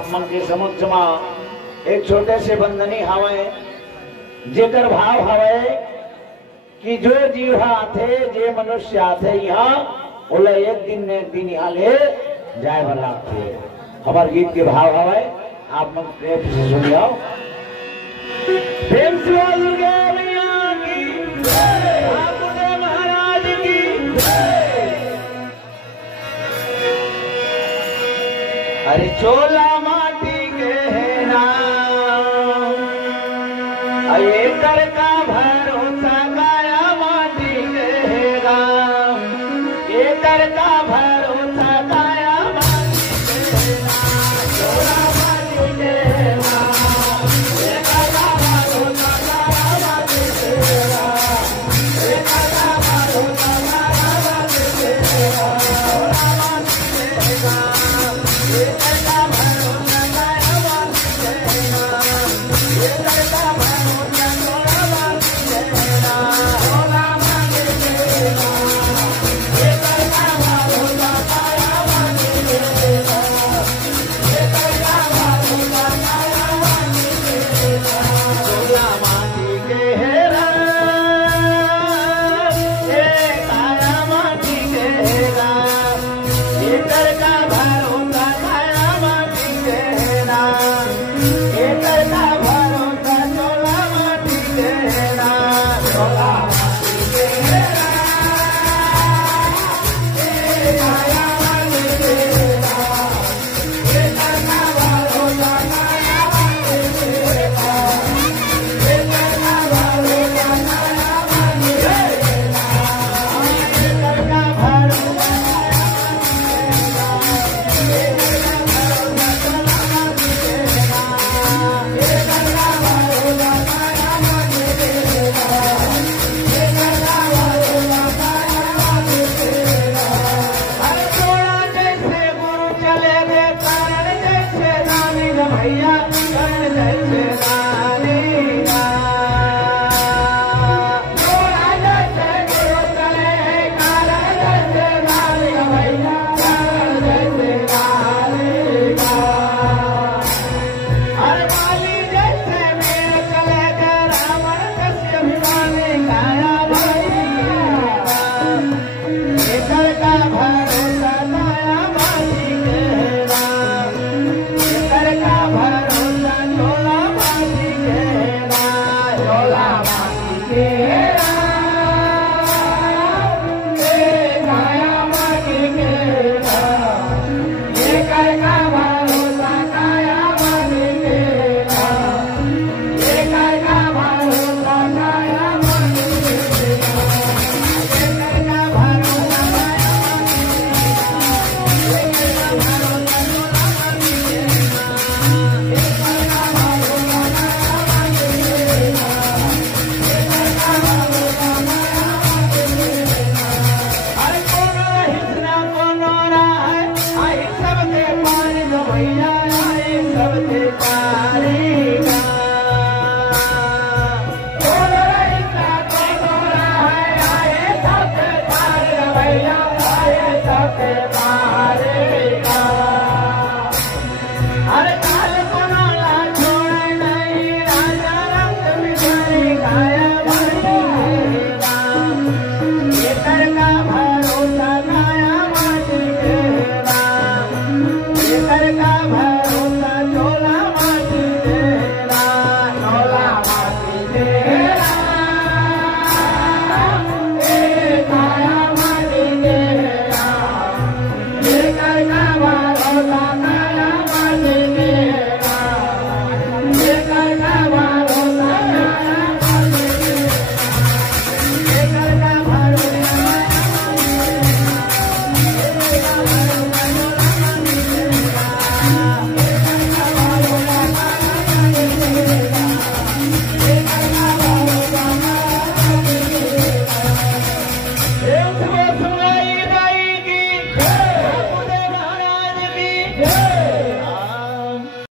आप मन के समुद्र में एक छोटे से बंधनी हवे जेकर भाव हवे कि जो जीव आथे जे मनुष्य आथे यहाँ बोले एक दिन यहाँ ले जाए वाला थे। हमारे गीत के भाव हवे आप मन प्रेम से सुनियो। प्रेम से दुर्गा मैया की आपने महाराज की अरे चोला माटी के नाम अये कर का भरोसा काया माटी के राम ये कर का भरोसा काया माटी के नाम चोला माटी के नाम ये कर का भरोसा काया माटी के राम ये कर का भरोसा काया माटी के राम चोला माटी के नाम ये कर का भरोसा काया माटी के नाम ये कर का भरोसा चोला माटी के नाम चोला माटी के नाम ये कर का भरोसा काया माटी के नाम ये कर का भरोसा काया माटी के नाम चोला माटी के राम ये काया माटी के राम ये कर का भरोसा काया माटी के राम ये कर का भरोसा चोला माटी के राम चोला माटी के राम ये काया माटी के राम ये कर का भरोसा काया माटी के राम ये कर का भरोसा काया माटी के राम ये कर का भरोसा भैया कर्ण जैसे नानी का थोड़ा जैसे गुरु चले कारण जैसे नानी का भैया कर्ण जैसे नानी का हर बाली जैसे मेर चले गए रावण कस्य अभिमानी काया भैया ये कर का भरोसा काया माटी के राम ये कर का भरोसा चोला माटी के राम चोला माटी के राम ये काया माटी के राम ये कर का भरोसा काया माटी के राम ये कर का भरोसा काया माटी के राम ये कर का भरोसा काया माटी के राम ये कर का भरोसा चोला माटी के राम ये कर का भरोसा काया माटी के राम ये कर का भरोसा काया माटी के राम अरे कोनो हिस्सा कोनो ना है आई सबके पानी दो भैया आई सबके पानी का कोनो हिस्सा कोनो ना है आई सबके पानी दो भैया आई सबके पानी